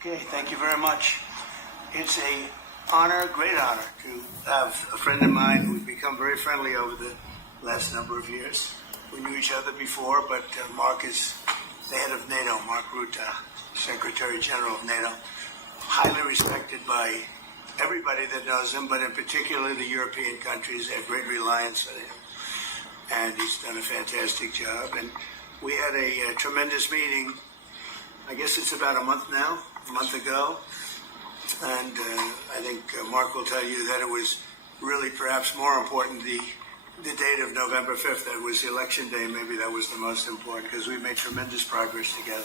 Okay, thank you very much. It's a honor, great honor, to have a friend of mine who's become very friendly over the last number of years. We knew each other before, but Mark is the head of NATO, Mark Rutte, Secretary General of NATO, highly respected by everybody that knows him, but in particular the European countries. They have great reliance on him, and he's done a fantastic job. And we had a tremendous meeting, I guess it's about a month ago, and I think Mark will tell you that it was really perhaps more important the date of November 5th. That was the election day. Maybe that was the most important because we made tremendous progress together.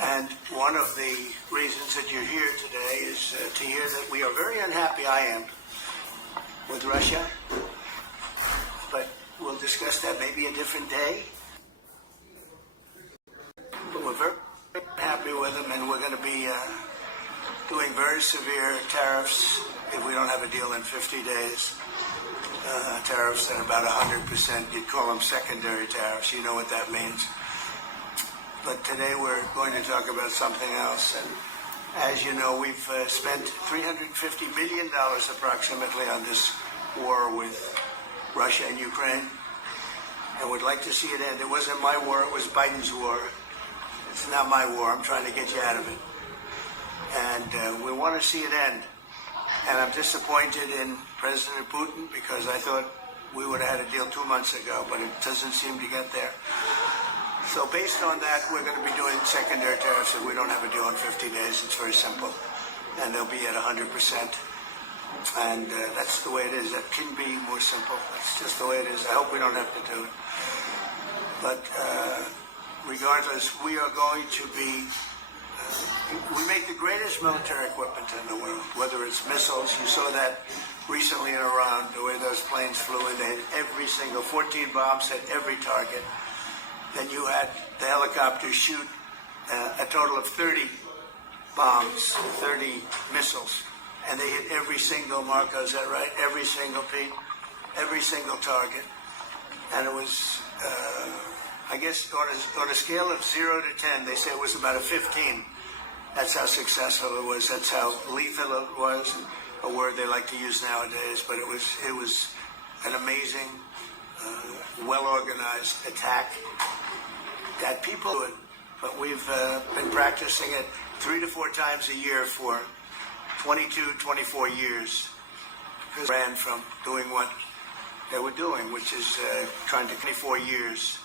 And one of the reasons that you're here today is to hear that we are very unhappy, I am, with Russia. But we'll discuss that maybe a different day. But we're very happy with them, and we're going to be doing very severe tariffs if we don't have a deal in 50 days. Tariffs at about 100%. You'd call them secondary tariffs. You know what that means. But today we're going to talk about something else. And as you know, we've spent $350 million approximately on this war with Russia and Ukraine, and would like to see it end. It wasn't my war, it was Biden's war. It's not my war. I'm trying to get you out of it. And we want to see it end. And I'm disappointed in President Putin because I thought we would have had a deal 2 months ago, but it doesn't seem to get there. So based on that, we're going to be doing secondary tariffs if we don't have a deal in 50 days. It's very simple. And they'll be at 100%. And that's the way it is. That can be more simple. That's just the way it is. I hope we don't have to do it. But regardless, we are going to be... we make the greatest military equipment in the world, whether it's missiles. You saw that recently in Iran, the way those planes flew in. They hit every single 14 bombs, hit every target. Then you had the helicopters shoot a total of 30 bombs, 30 missiles, and they hit every single, Marco, is that right? Every single Pete, every single target. And it was, I guess, on a scale of 0 to 10, they say it was about a 15. That's how successful it was. That's how lethal it was, a word they like to use nowadays. But it was an amazing, well-organized attack that people do it. But we've been practicing it 3 to 4 times a year for 22, 24 years. Because they ran from doing what they were doing, which is trying to 24 years.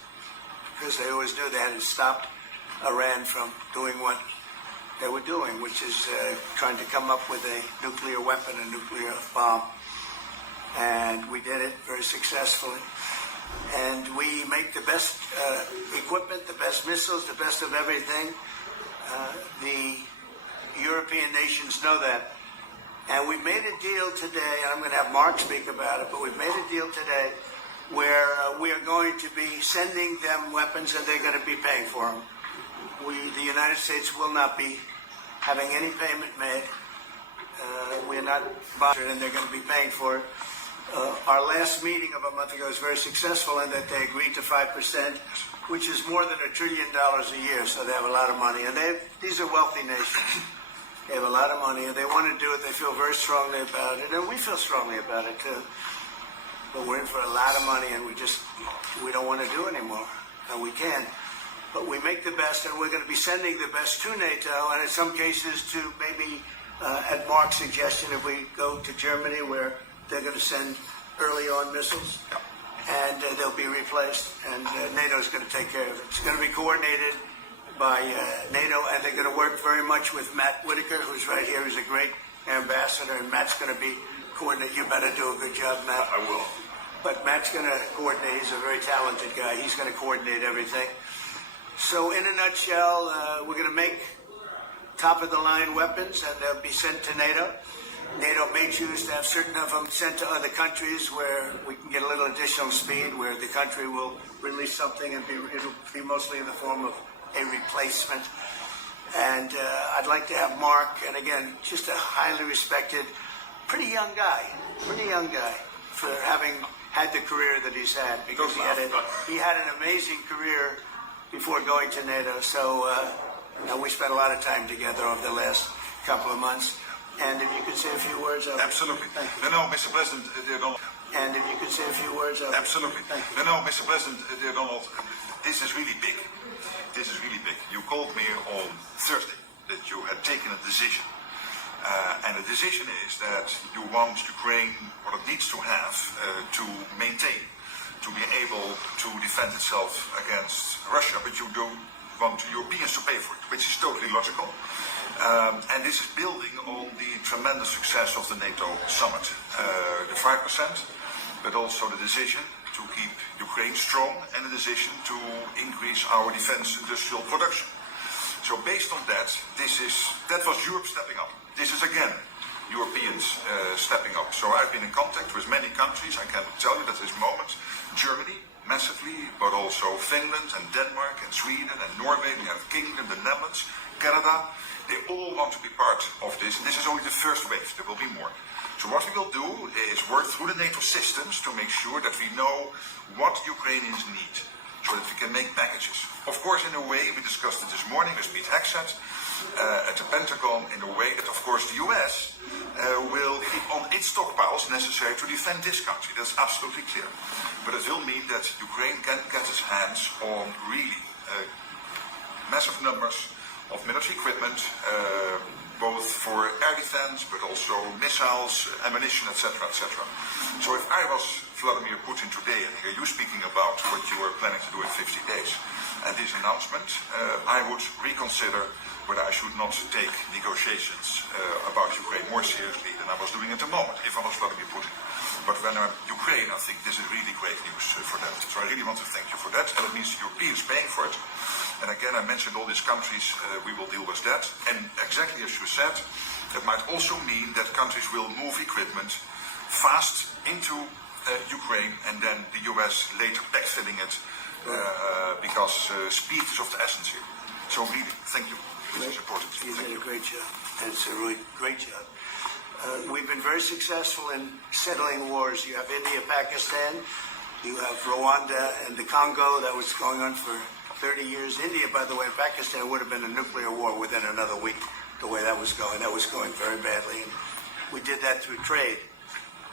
Because they always knew they had to stop Iran from doing what they were doing, which is trying to come up with a nuclear weapon, a nuclear bomb. And we did it very successfully. And we make the best equipment, the best missiles, the best of everything. The European nations know that. And we made a deal today, and I'm going to have Mark speak about it, but we've made a deal today where we are going to be sending them weapons and they're going to be paying for them. The United States will not be having any payment made. We're not bothered, and they're going to be paying for it. Our last meeting of a month ago was very successful in that they agreed to 5%, which is more than $1 trillion a year, so they have a lot of money. And these are wealthy nations. They have a lot of money, and they want to do it. They feel very strongly about it, and we feel strongly about it, too. But we're in for a lot of money, and we don't want to do anymore, and we can't. But we make the best, and we're going to be sending the best to NATO, and in some cases to maybe, at Mark's suggestion, if we go to Germany, where they're going to send early on missiles, and they'll be replaced, and NATO's going to take care of it. It's going to be coordinated by NATO, and they're going to work very much with Matt Whitaker, who's right here. He's a great ambassador, and Matt's going to be coordinating. You better do a good job, Matt. I will. But Matt's going to coordinate. He's a very talented guy. He's going to coordinate everything. So in a nutshell, we're going to make top-of-the-line weapons, and they'll be sent to NATO. NATO may choose to have certain of them sent to other countries where we can get a little additional speed, where the country will release something and it'll be mostly in the form of a replacement. And I'd like to have Mark, and again, just a highly respected, pretty young guy, for having had the career that he's had, because he had an amazing career before going to NATO. So We spent a lot of time together over the last couple of months. And if you could say a few words of Absolutely. Thank you. No, Mr. President, dear Donald. And if you could say a few words of Absolutely. Thank you. No, Mr. President, dear Donald, this is really big. This is really big. You called me on Thursday that you had taken a decision. And the decision is that you want Ukraine what it needs to have to maintain, to be able to defend itself against Russia, but you don't want Europeans to pay for it, which is totally logical. And this is building on the tremendous success of the NATO summit. The 5%, but also the decision to keep Ukraine strong and the decision to increase our defense industrial production. So based on that, that was Europe stepping up. This is again Europeans stepping up. So I've been in contact with many countries. I can tell you that at this moment, Germany massively, but also Finland and Denmark and Sweden and Norway, the United Kingdom, the Netherlands, Canada, they all want to be part of this. And this is only the first wave. There will be more. So what we will do is work through the NATO systems to make sure that we know what Ukrainians need, so that we can make packages. Of course, in a way, we discussed it this morning with Pete Hegseth at the Pentagon, in a way that, of course, the US will keep on its stockpiles necessary to defend this country. That's absolutely clear. But it will mean that Ukraine can get its hands on really massive numbers of military equipment, both for air defense, but also missiles, ammunition, etc., etc. So if I was Vladimir Putin today and hear you speaking about what you were planning to do in 50 days and this announcement, I would reconsider whether I should not take negotiations about Ukraine more seriously than I was doing at the moment, if I was Vladimir Putin. But when I'm Ukraine, I think this is really great news for them. So I really want to thank you for that. And it means the Europeans paying for it. And again, I mentioned all these countries, we will deal with that. And exactly as you said, that might also mean that countries will move equipment fast into Ukraine and then the US later backfilling it because speed is of the essence here. So really, thank you. This is important. You did a great job. It's a really great job. We've been very successful in settling wars. You have India, Pakistan, you have Rwanda and the Congo that was going on for 30 years. India, by the way, and Pakistan would have been a nuclear war within another week, the way that was going. That was going very badly. And we did that through trade.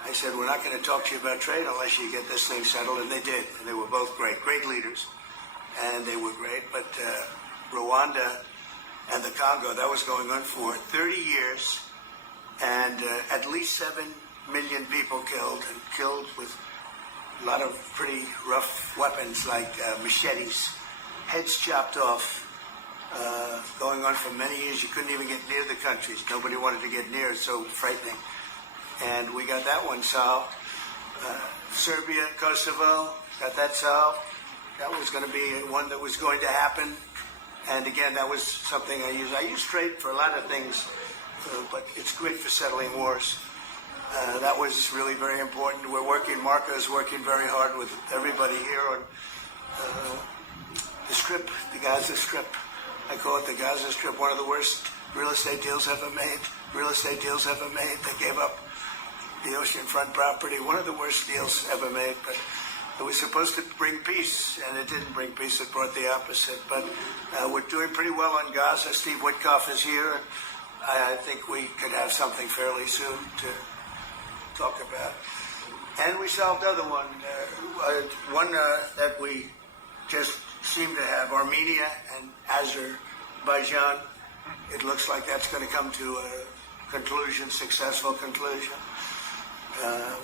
I said, we're not going to talk to you about trade unless you get this thing settled, and they did. And they were both great leaders, and they were great. But Rwanda and the Congo, that was going on for 30 years, and at least 7 million people killed with a lot of pretty rough weapons like machetes, heads chopped off, going on for many years. You couldn't even get near the countries. Nobody wanted to get near. It's so frightening. And we got that one solved. Serbia, Kosovo, got that solved. That was going to be one that was going to happen. And again, that was something I use. I use trade for a lot of things, but it's great for settling wars. That was really very important. We're working, Marco is working very hard with everybody here on the Strip, the Gaza Strip. I call it the Gaza Strip, one of the worst real estate deals ever made. They gave up the oceanfront property, one of the worst deals ever made, but it was supposed to bring peace, and it didn't bring peace. It brought the opposite. But we're doing pretty well on Gaza. Steve Witkoff is here, and I think we could have something fairly soon to talk about. And we solved other one. One that we just seem to have, Armenia and Azerbaijan. It looks like that's going to come to a conclusion, successful conclusion.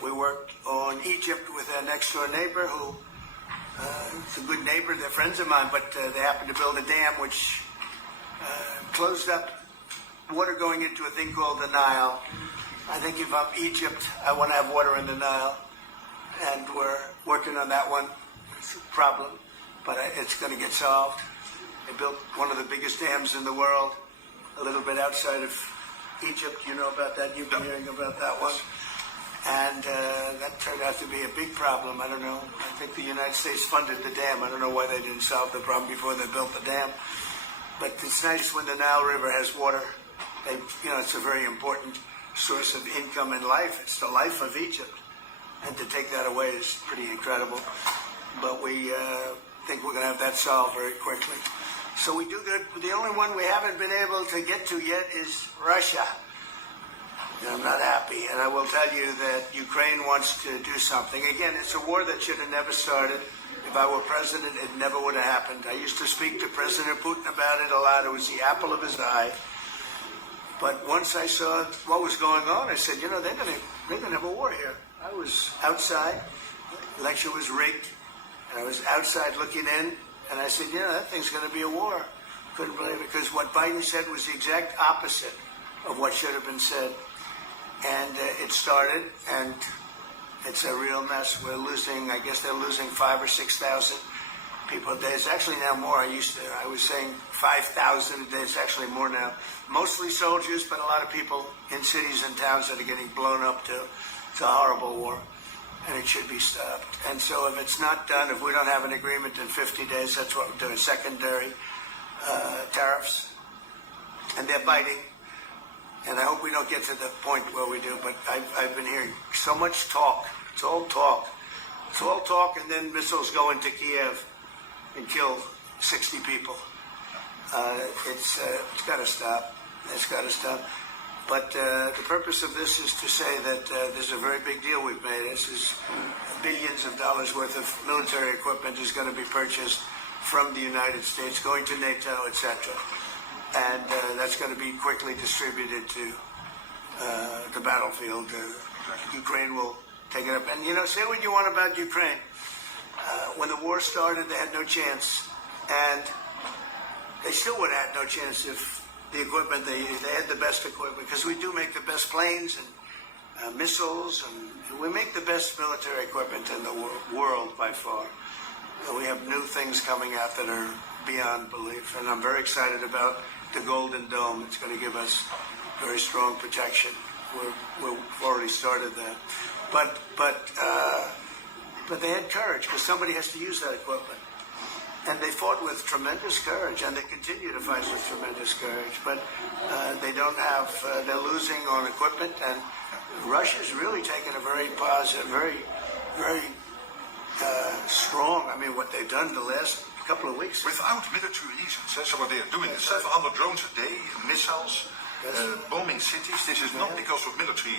We worked on Egypt with a next-door neighbor who is a good neighbor. They're friends of mine, but they happened to build a dam which closed up water going into a thing called the Nile. I think if I'm Egypt, I want to have water in the Nile, and we're working on that one. It's a problem, but it's going to get solved. They built one of the biggest dams in the world, a little bit outside of Egypt. You know about that? You've been hearing about that one. And that turned out to be a big problem. I don't know. I think the United States funded the dam. I don't know why they didn't solve the problem before they built the dam. But it's nice when the Nile River has water. It's a very important source of income and life. It's the life of Egypt. And to take that away is pretty incredible. But we think we're going to have that solved very quickly. So we do good. The only one we haven't been able to get to yet is Russia. And I'm not happy. And I will tell you that Ukraine wants to do something. Again, it's a war that should have never started. If I were president, it never would have happened. I used to speak to President Putin about it a lot. It was the apple of his eye. But once I saw what was going on, I said, they're gonna have a war here. I was outside. The election was rigged. And I was outside looking in. And I said, that thing's going to be a war. Couldn't believe it, because what Biden said was the exact opposite of what should have been said. And it started, and it's a real mess. We're losing, I guess they're losing 5,000 or 6,000 people a day. It's actually now more. I was saying 5,000 a day. It's actually more now. Mostly soldiers, but a lot of people in cities and towns that are getting blown up to a horrible war. And it should be stopped. And so if it's not done, if we don't have an agreement in 50 days, that's what we're doing, secondary tariffs. And they're biting. And I hope we don't get to the point where we do. But I've been hearing so much talk. It's all talk. It's all talk, and then missiles go into Kiev and kill 60 people. It's got to stop. It's got to stop. But the purpose of this is to say that this is a very big deal we've made. This is billions of dollars worth of military equipment is going to be purchased from the United States, going to NATO, etc. And that's going to be quickly distributed to the battlefield. Ukraine will take it up. And, say what you want about Ukraine. When the war started, they had no chance. And they still would have had no chance if the equipment, they had the best equipment, because we do make the best planes and missiles, and we make the best military equipment in the world by far. We have new things coming out that are beyond belief, and I'm very excited about the Golden Dome. It's going to give us very strong protection. We've already started that, but they had courage, because somebody has to use that equipment. And they fought with tremendous courage, and they continue to fight with tremendous courage. But they don't have, they're losing on equipment, and Russia's really taken a very positive, very strong, what they've done the last couple of weeks. Without military reasons. So what they are doing is 700 drones a day, missiles, bombing cities. This is not because of military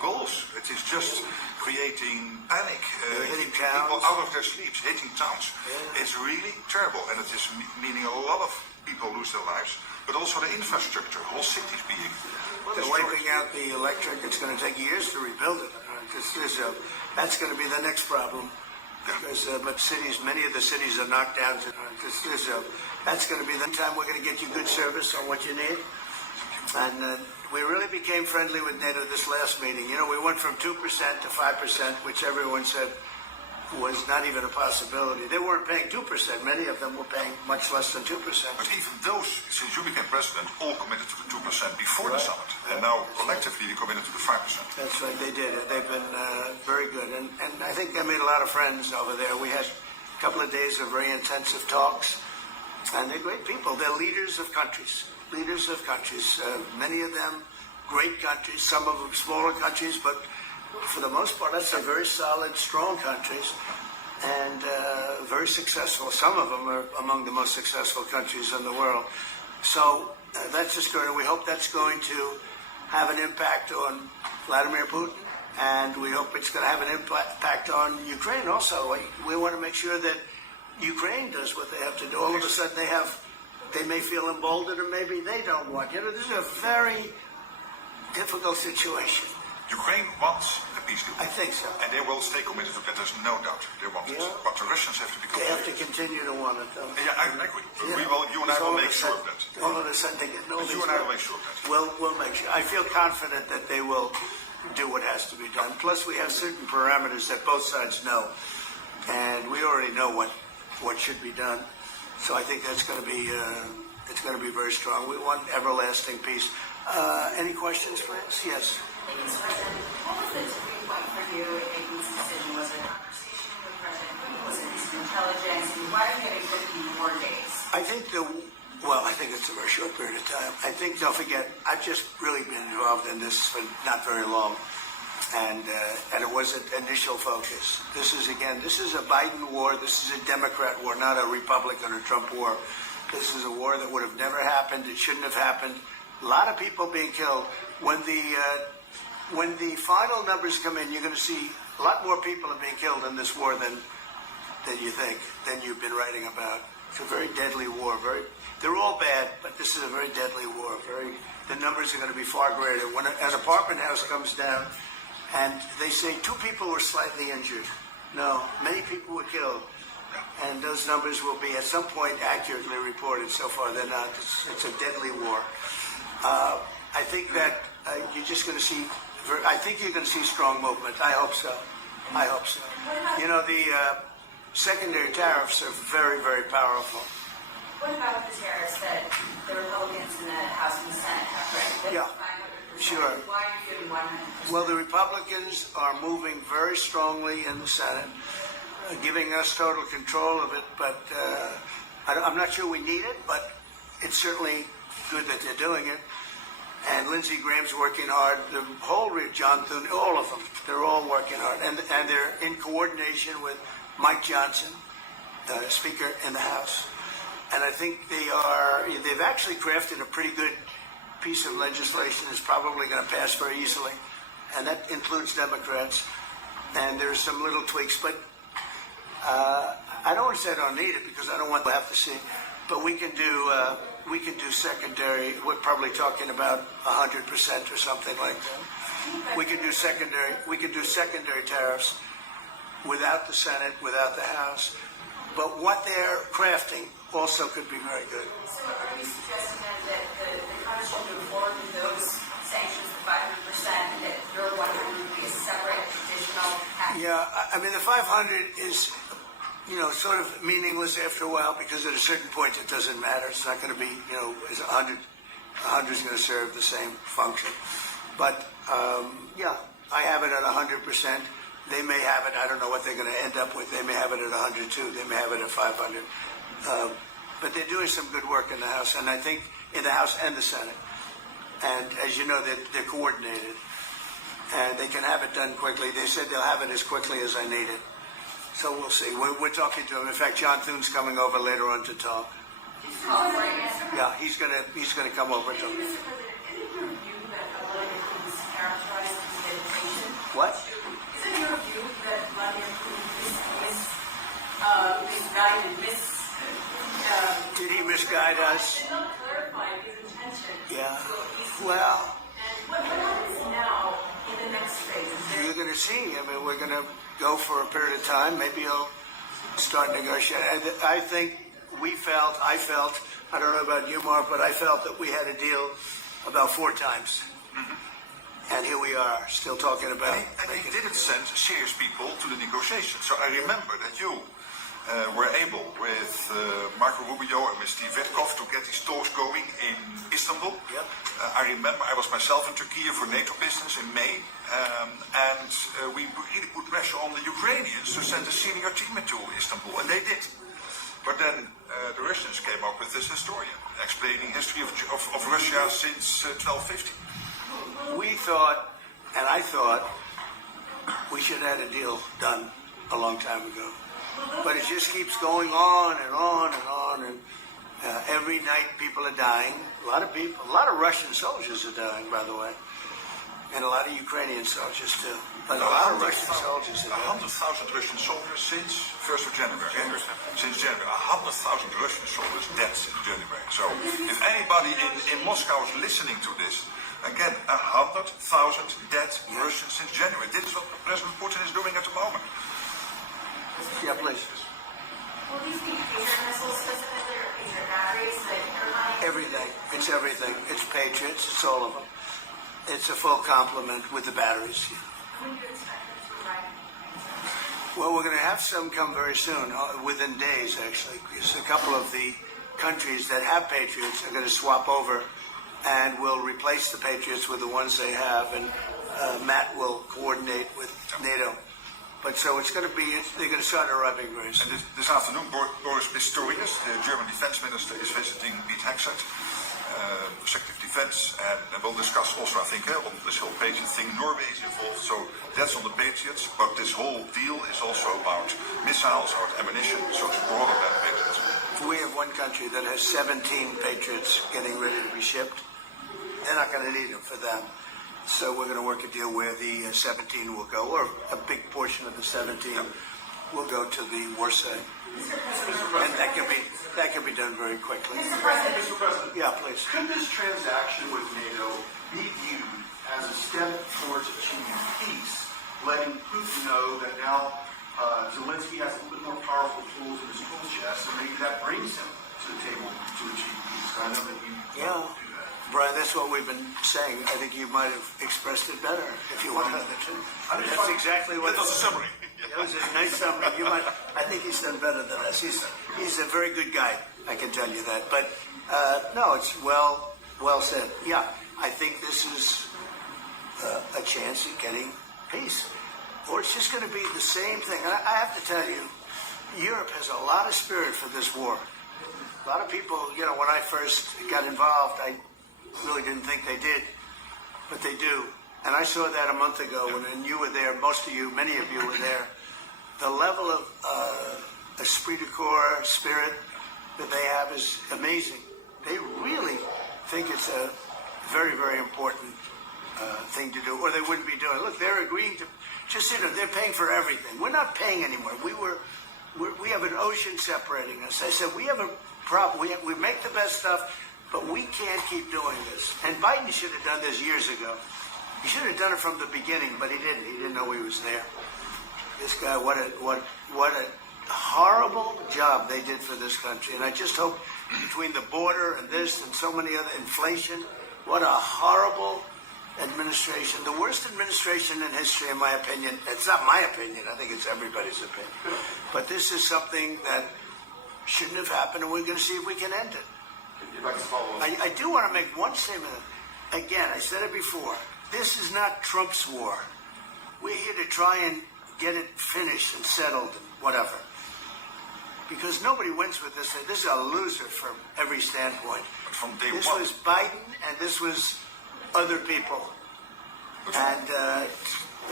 goals. It is just creating panic, hitting people out of their sleeps, hitting towns. Yeah. It's really terrible, and it is meaning a lot of people lose their lives, but also the infrastructure, whole cities being they're wiping out the electric. It's going to take years to rebuild it. That's going to be the next problem. Because, but many of the cities are knocked down. That's going to be the time we're going to get you good service on what you need. And we really became friendly with NATO this last meeting. We went from 2% to 5%, which everyone said was not even a possibility. They weren't paying 2%. Many of them were paying much less than 2%. But even those, since you became president, all committed to the 2% before the summit. And now collectively they committed to the 5%. That's right, they did it. They've been very good. And I think they made a lot of friends over there. We had a couple of days of very intensive talks. And they're great people. They're leaders of countries. Leaders of countries. Many of them great countries, some of them smaller countries, but for the most part, that's a very solid, strong countries, and very successful. Some of them are among the most successful countries in the world. So that's just going. We hope that's going to have an impact on Vladimir Putin, and we hope it's going to have an impact on Ukraine also. We want to make sure that Ukraine does what they have to do. All of a sudden, they may feel emboldened, or maybe they don't want. This is a very difficult situation. Ukraine wants a peace deal. I think so. And they will stay committed to that, there's no doubt. They want it. But the Russians have to become... They have to continue to want it, though. Yeah, I agree. You and I will make sure of that. All of a sudden they get no... You and I will make sure of that. We'll make sure. I feel confident that they will do what has to be done. Plus, we have certain parameters that both sides know. And we already know what should be done. So I think that's going to be... it's going to be very strong. We want everlasting peace. Any questions, please? Yes. Thank you, President. What was the tipping point for you in making this decision? Was it a conversation with President Putin? Was it his intelligence? And why are you getting 50 more days? I think I think it's a very short period of time. I think, don't forget, I've just really been involved in this for not very long. And it was an initial focus. This is a Biden war. This is a Democrat war, not a Republican or Trump war. This is a war that would have never happened. It shouldn't have happened. A lot of people being killed. When the final numbers come in, you're going to see a lot more people are being killed in this war than you think, than you've been writing about. It's a very deadly war. They're all bad, but this is a very deadly war. The numbers are going to be far greater. When an apartment house comes down, and they say 2 people were slightly injured. No, many people were killed. And those numbers will be at some point accurately reported. So far, they're not. It's a deadly war. I think that you're just going to see. I think you're going to see strong movement. I hope so. I hope so. You know, the secondary tariffs are very, very powerful. What about the tariffs that the Republicans in the House and the Senate have raised? Yeah, sure. Why are you giving 100%? Well, the Republicans are moving very strongly in the Senate, giving us total control of it, but I'm not sure we need it, but it's certainly good that they're doing it. And Lindsey Graham's working hard. The whole John Thune, all of them, they're all working hard. And they're in coordination with Mike Johnson, Speaker in the House. And I think they've actually crafted a pretty good piece of legislation that's probably going to pass very easily. And that includes Democrats. And there's some little tweaks, but I don't want to say I don't need it because I don't want to have to see. But we can do secondary. We're probably talking about 100% or something like that. We can do secondary tariffs without the Senate, without the House. But what they're crafting also could be very good. So are you suggesting then that the Congress should move forward with those sanctions, the 500%, and that your 100 would be a separate additional package? Yeah, I mean, the 500 is, sort of meaningless after a while because at a certain point it doesn't matter. It's not going to be, it's 100. 100 is going to serve the same function. But, I have it at 100%. They may have it, I don't know what they're going to end up with. They may have it at 100 too. They may have it at 500. But they're doing some good work in the House, and I think in the House and the Senate. And as you know, they're coordinated. And they can have it done quickly. They said they'll have it as quickly as I need it. So we'll see. We're talking to him. In fact, John Thune's coming over later on to talk. Yeah, he's gonna come over to him. What? Is it your view that Vladimir Putin Did he misguide us? did not clarify his intention? Yeah. Well, And what happens now in the next phase? you're going to see. I mean, we're going to go for a period of time. Maybe he'll start negotiating. I think I felt, I don't know about you, Mark, but I felt that we had a deal about 4 times. Mm-hmm. And here we are, still talking about And he didn't send serious people to the negotiations. So I remember that you were able with Marco Rubio and with Steve Witkoff to get these talks going in Istanbul. Yep. I remember I was myself in Turkey for NATO business in May, and we really put pressure on the Ukrainians to send a senior team into Istanbul, and they did. But then the Russians came up with this historian explaining history of Russia since 1250. We thought, and I thought, we should have had a deal done a long time ago. But it just keeps going on and on and on, and every night people are dying. A lot of Russian soldiers are dying, by the way, and a lot of Ukrainian soldiers too. But a lot of Russian soldiers are dying. 100,000 Russian soldiers since 1st of January. Since January, 100,000 Russian soldiers dead since January. So if anybody in Moscow is listening to this, again, 100,000 dead Russians since January. This is what President Putin is doing at the moment. Yeah, please. Will these be Patriot missiles specifically, or Patriot batteries that you're running? Everything. It's everything. It's Patriots. It's all of them. It's a full complement with the batteries. When do you expect them to arrive? Well, we're going to have some come very soon, within days, actually, because a couple of the countries that have Patriots are going to swap over and will replace the Patriots with the ones they have, and Matt will coordinate with NATO. But so it's going to be, they're going to start arriving very soon. And this afternoon, Boris Pistorius, the German defense minister, is visiting Pete Hegseth, Secretary of Defense, and we'll discuss also, I think, on this whole Patriot thing. Norway is involved, so that's on the Patriots, but this whole deal is also about missiles, about ammunition, so it's broader than Patriots. We have one country that has 17 Patriots getting ready to be shipped. They're not going to need them for them. So we're going to work a deal where the 17 will go, or a big portion of the 17 will go to the war site. And that can be done very quickly. Mr. President. Yeah, please. Could this transaction with NATO be viewed as a step towards achieving peace, letting Putin know that now Zelensky has a little bit more powerful tools in his tool chest, and maybe that brings him to the table to achieve peace? I know that you Yeah. do that. Brian, that's what we've been saying. I think you might have expressed it better if you wanted to. That's exactly what. That was a summary. That was a nice summary. I think he's done better than us. He's a very good guy. I can tell you that. But no, it's well said. Yeah, I think this is a chance at getting peace, or it's just going to be the same thing. And I have to tell you, Europe has a lot of spirit for this war. A lot of people, when I first got involved, I really didn't think they did, but they do. And I saw that a month ago when you were there. Many of you were there. The level of esprit de corps, spirit that they have is amazing. They really think it's a very, very important thing to do, or they wouldn't be doing it. Look, they're agreeing to they're paying for everything. We're not paying anymore. We have an ocean separating us. I said, we have a problem. We make the best stuff, but we can't keep doing this. And Biden should have done this years ago. He should have done it from the beginning, but he didn't. He didn't know he was there. This guy, what a horrible job they did for this country. And I just hope between the border and this and so many other inflation, what a horrible administration. The worst administration in history, in my opinion. It's not my opinion. I think it's everybody's opinion. But this is something that shouldn't have happened, and we're going to see if we can end it. If I can follow up. I do want to make one statement. Again, I said it before. This is not Trump's war. We're here to try and get it finished and settled and whatever. Because nobody wins with this. This is a loser from every standpoint. From day This one. was Biden, and this was other people. And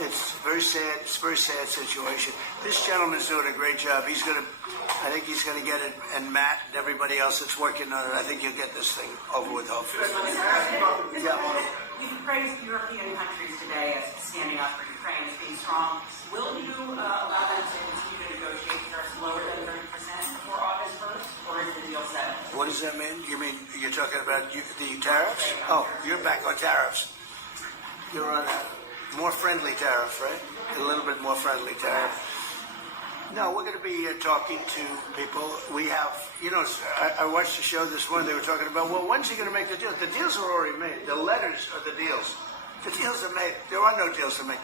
it's very sad. It's a very sad situation. This gentleman's doing a great job. I think he's going to get it. And Matt and everybody else that's working on it, I think you'll get this thing over with, hopefully. You've praised European countries today as standing up for Ukraine as being strong. Will you allow them to continue to negotiate tariffs lower than 30% before August 1st, or is the deal set? What does that mean? You mean you're talking about the tariffs? Oh, you're back on tariffs. You're on a more friendly tariff, right? A little bit more friendly tariff. No, we're going to be talking to people. We have, I watched the show this morning. They were talking about, well, when's he going to make the deal? The deals are already made. The letters are the deals. The deals are made. There are no deals to make.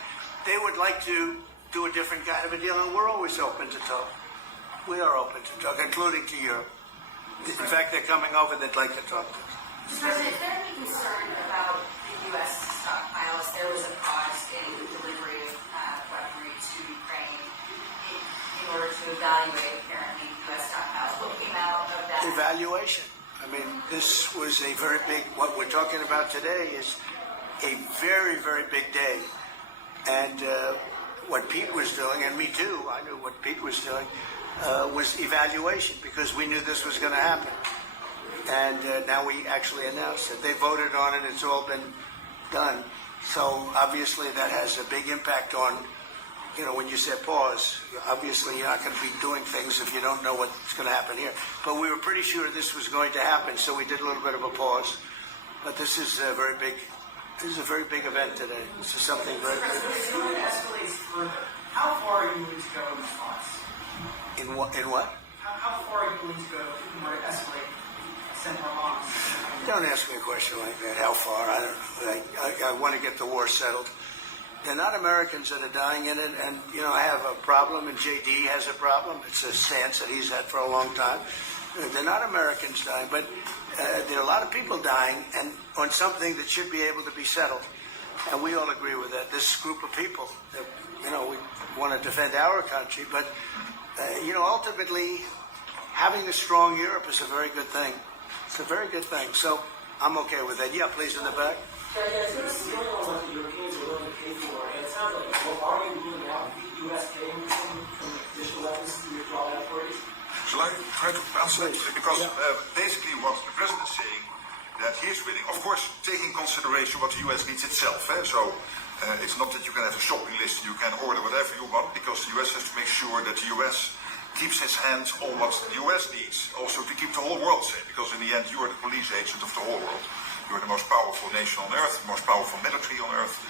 They would like to do a different kind of a deal, and we're always open to talk. We are open to talk, including to Europe. In fact, they're coming over. They'd like to talk to us. Mr. President, is there any concern about the U.S. stockpiles? There was a pause in the delivery of weaponry to Ukraine in order to evaluate, apparently, U.S. stockpiles. What came out of that? Evaluation. I mean, this was a very big, what we're talking about today is a very, very big day. And what Pete was doing, and me too, I knew what Pete was doing, was evaluation, because we knew this was going to happen. And now we actually announced it. They voted on it. It's all been done. So obviously that has a big impact on, when you say pause, obviously you're not going to be doing things if you don't know what's going to happen here. But we were pretty sure this was going to happen, so we did a little bit of a pause. But this is a very big event today. This is something very big. If it escalates further, how far are you willing to go in response? In what? How far are you willing to go if it were to escalate? Don't ask me a question like that. How far? I don't know. I want to get the war settled. They're not Americans that are dying in it, and I have a problem, and JD has a problem. It's a stance that he's had for a long time. They're not Americans dying, but there are a lot of people dying, and on something that should be able to be settled. And we all agree with that. This group of people, we want to defend our country, but ultimately, having a strong Europe is a very good thing. It's a very good thing. So I'm okay with that. Yeah, please, in the back. Yeah, it's going to be what the Europeans are willing to pay for. And it sounds like, are you ruling out the U.S. paying some additional weapons to withdraw that authorities? Shall I try to answer it? Because basically what the president is saying, that he is willing, of course, taking consideration what the US needs itself. So it's not that you can have a shopping list, you can order whatever you want, because the US has to make sure that the US keeps its hands on what the US needs, also to keep the whole world safe, because in the end you are the police agent of the whole world. You are the most powerful nation on earth, the most powerful military on earth.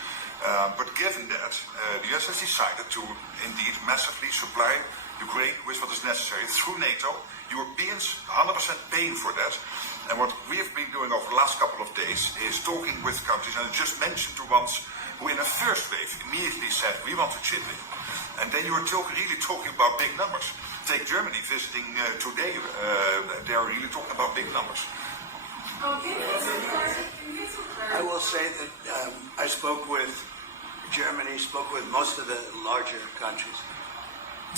But given that, the US has decided to indeed massively supply Ukraine with what is necessary through NATO. Europeans 100% paying for that. And what we have been doing over the last couple of days is talking with countries, and I just mentioned the ones who in the first wave immediately said, we want to chip in. And then you are really talking about big numbers. Take Germany visiting today, they are really talking about big numbers. I will say that I spoke with Germany, spoke with most of the larger countries,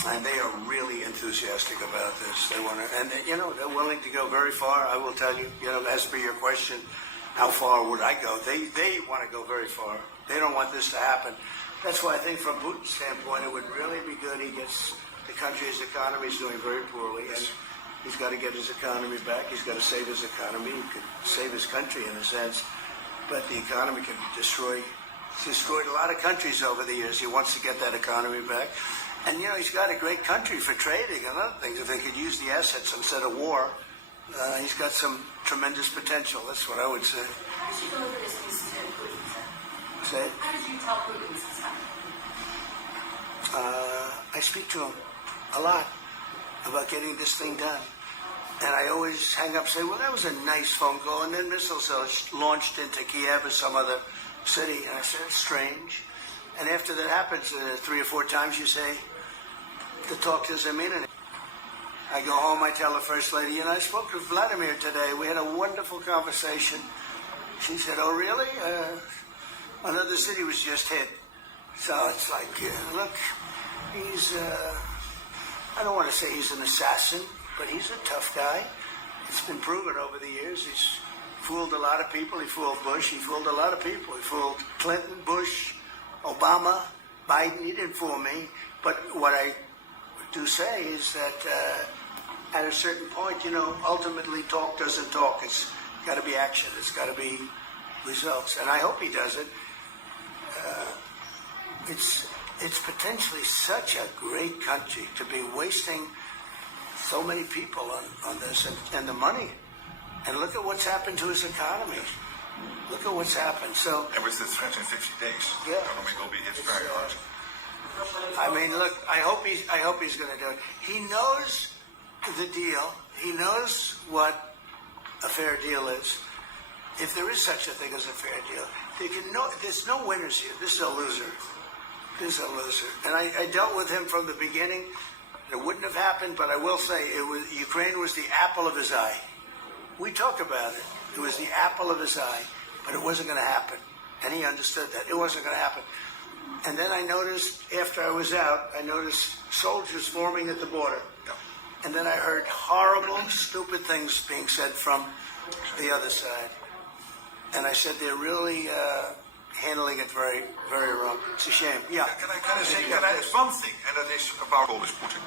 and they are really enthusiastic about this. They want to, and they're willing to go very far. I will tell you, as for your question, how far would I go? They want to go very far. They don't want this to happen. That's why I think from Putin's standpoint, it would really be good. He gets the country, his economy is doing very poorly, and he's got to get his economy back. He's got to save his economy. He could save his country in a sense, but the economy can be destroyed. He's destroyed a lot of countries over the years. He wants to get that economy back. And, he's got a great country for trading and other things. If they could use the assets instead of war, he's got some tremendous potential. That's what I would say. How did you go over this news to Putin? Say? How did you tell Putin this is happening? I speak to him a lot about getting this thing done. And I always hang up and say, well, that was a nice phone call. And then missiles are launched into Kiev or some other city. And I said, it's strange. And after that happens 3 or 4 times, you say, the talk doesn't mean anything. I go home, I tell the First Lady, I spoke to Vladimir today. We had a wonderful conversation. She said, oh, really? Another city was just hit. So it's like, look, he's, I don't want to say he's an assassin, but he's a tough guy. It's been proven over the years. He's fooled a lot of people. He fooled Bush. He fooled a lot of people. He fooled Clinton, Bush, Obama, Biden. He didn't fool me. But what I do say is that at a certain point, ultimately talk doesn't talk. It's got to be action. It's got to be results. And I hope he does it. It's potentially such a great country to be wasting so many people on this and the money. And look at what's happened to his economy. Look at what's happened. So, And with the threat in 50 days, Yeah. the economy will be hit very hard. I mean, look, I hope he's going to do it. He knows the deal. He knows what a fair deal is. If there is such a thing as a fair deal, there's no winners here. This is a loser. This is a loser. And I dealt with him from the beginning. It wouldn't have happened, but I will say Ukraine was the apple of his eye. We talked about it. It was the apple of his eye, but it wasn't going to happen. And he understood that. It wasn't going to happen. And then I noticed, after I was out, soldiers forming at the border. And then I heard horrible, stupid things being said from the other side. And I said, they're really handling it very, very wrong. It's a shame. Yeah. Can I say one thing, and that is about all this Putin.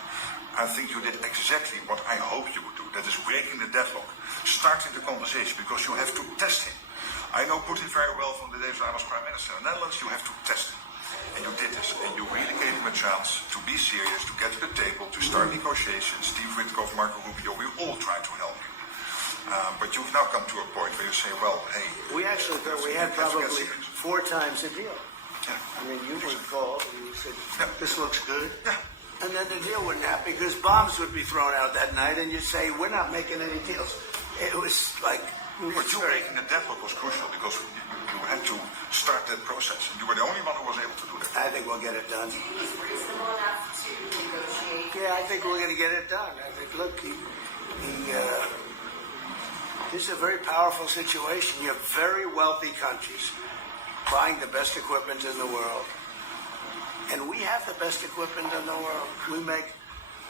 I think you did exactly what I hoped you would do. That is breaking the deadlock, starting the conversation, because you have to test him. I know Putin very well from the days I was Prime Minister in the Netherlands. You have to test him. And you did this, and you really gave him a chance to be serious, to get to the table, to start negotiations. Steve Witkoff, Marco Rubio, we all tried to help you. But you've now come to a point where you say, well, hey... We actually thought we had probably 4 times the deal. Yeah. I mean, you would call and you said, this looks good. Yeah. And then the deal wouldn't happen because bombs would be thrown out that night and you'd say, we're not making any deals. It was like... But you breaking the deadlock was crucial because you had to start that process. And you were the only one who was able to do that. I think we'll get it done. Do you think he's reasonable enough to negotiate? Yeah, I think we're going to get it done. I think, look, this is a very powerful situation. You have very wealthy countries buying the best equipment in the world. And we have the best equipment in the world. We make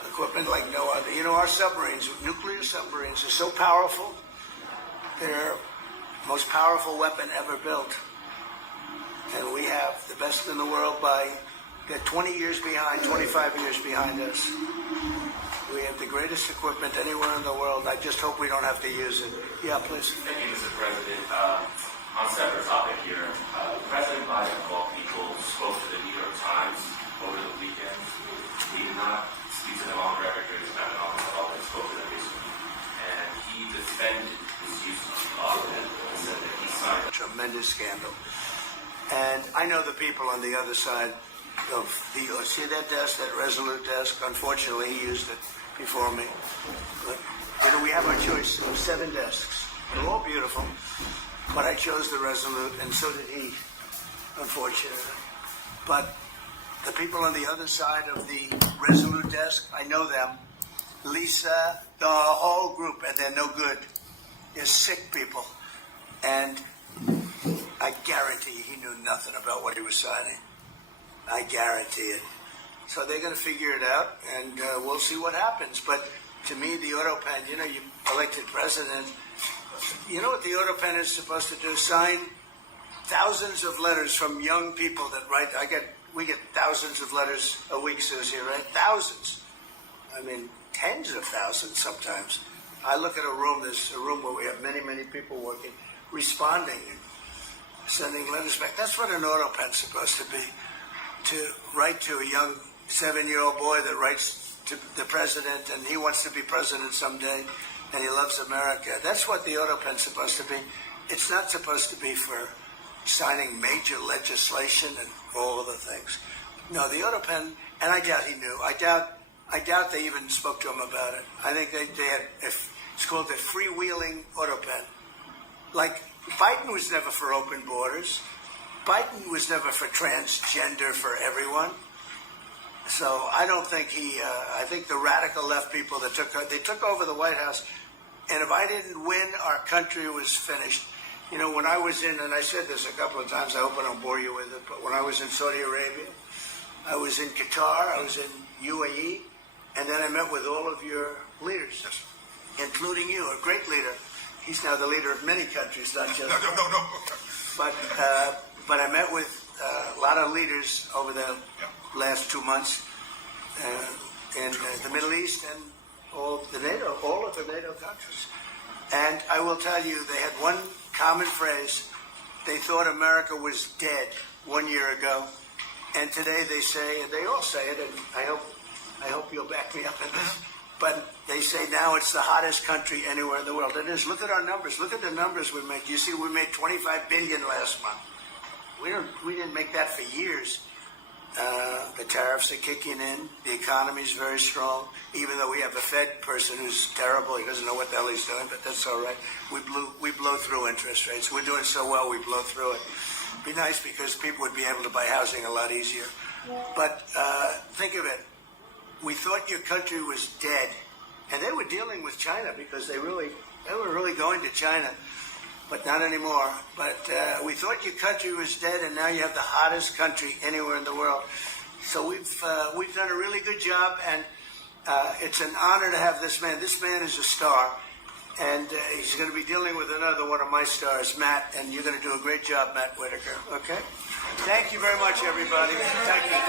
equipment like no other. Our submarines, nuclear submarines, are so powerful. They're the most powerful weapon ever built. And we have the best in the world they're 20 years behind, 25 years behind us. We have the greatest equipment anywhere in the world. I just hope we don't have to use it. Yeah, please. Thank you, Mr. President. On a separate topic here, President Biden, of all people, spoke to the New York Times over the weekend. He did not speak to them on record during his time in office at all, but spoke to them recently. And he defended his use of the document and said that he signed it. Tremendous scandal. And I know the people on the other side of the, see that desk, that Resolute desk? Unfortunately, he used it before me. But, you know, we have our choice of 7 desks. They're all beautiful. But I chose the Resolute, and so did he, unfortunately. But the people on the other side of the Resolute desk, I know them. Lisa, the whole group, and they're no good. They're sick people. And I guarantee he knew nothing about what he was signing. I guarantee it. So they're going to figure it out, and we'll see what happens. But to me, the auto pen, you know, you elected president. You know what the auto pen is supposed to do? Sign thousands of letters from young people that write. We get thousands of letters a week, Susie, right? Thousands. I mean, tens of thousands sometimes. I look at a room, there's a room where we have many, many people working, responding and sending letters back. That's what an auto pen's supposed to be. To write to a young 7-year-old boy that writes to the president, and he wants to be president someday, and he loves America. That's what the auto pen's supposed to be. It's not supposed to be for signing major legislation and all of the things. No, the auto pen, and I doubt he knew. I doubt they even spoke to him about it. I think they had, it's called the freewheeling auto pen. Like, Biden was never for open borders. Biden was never for transgender for everyone. So I don't think I think the radical left people that they took over the White House, and if I didn't win, our country was finished. You know, when I was in, and I said this a couple of times, I hope I don't bore you with it, but when I was in Saudi Arabia, I was in Qatar, I was in UAE, and then I met with all of your leaders, including you, a great leader. He's now the leader of many countries, not just... No. But I met with a lot of leaders over the last 2 months in the Middle East and all of the NATO countries. And I will tell you, they had one common phrase. They thought America was dead 1 year ago. And today they say, and they all say it, and I hope you'll back me up in this, but they say now it's the hottest country anywhere in the world. It is. Look at our numbers. Look at the numbers we make. You see, we made $25 billion last month. We didn't make that for years. The tariffs are kicking in. The economy's very strong. Even though we have a Fed person who's terrible, he doesn't know what the hell he's doing, but that's all right. We blow through interest rates. We're doing so well, we blow through it. Be nice because people would be able to buy housing a lot easier. But think of it. We thought your country was dead, and they were dealing with China because they were really going to China. But not anymore. But we thought your country was dead, and now you have the hottest country anywhere in the world. So we've done a really good job, and it's an honor to have this man. This man is a star, and he's going to be dealing with another one of my stars, Matt, and you're going to do a great job, Matt Whitaker. Okay? Thank you very much, everybody. Thank you.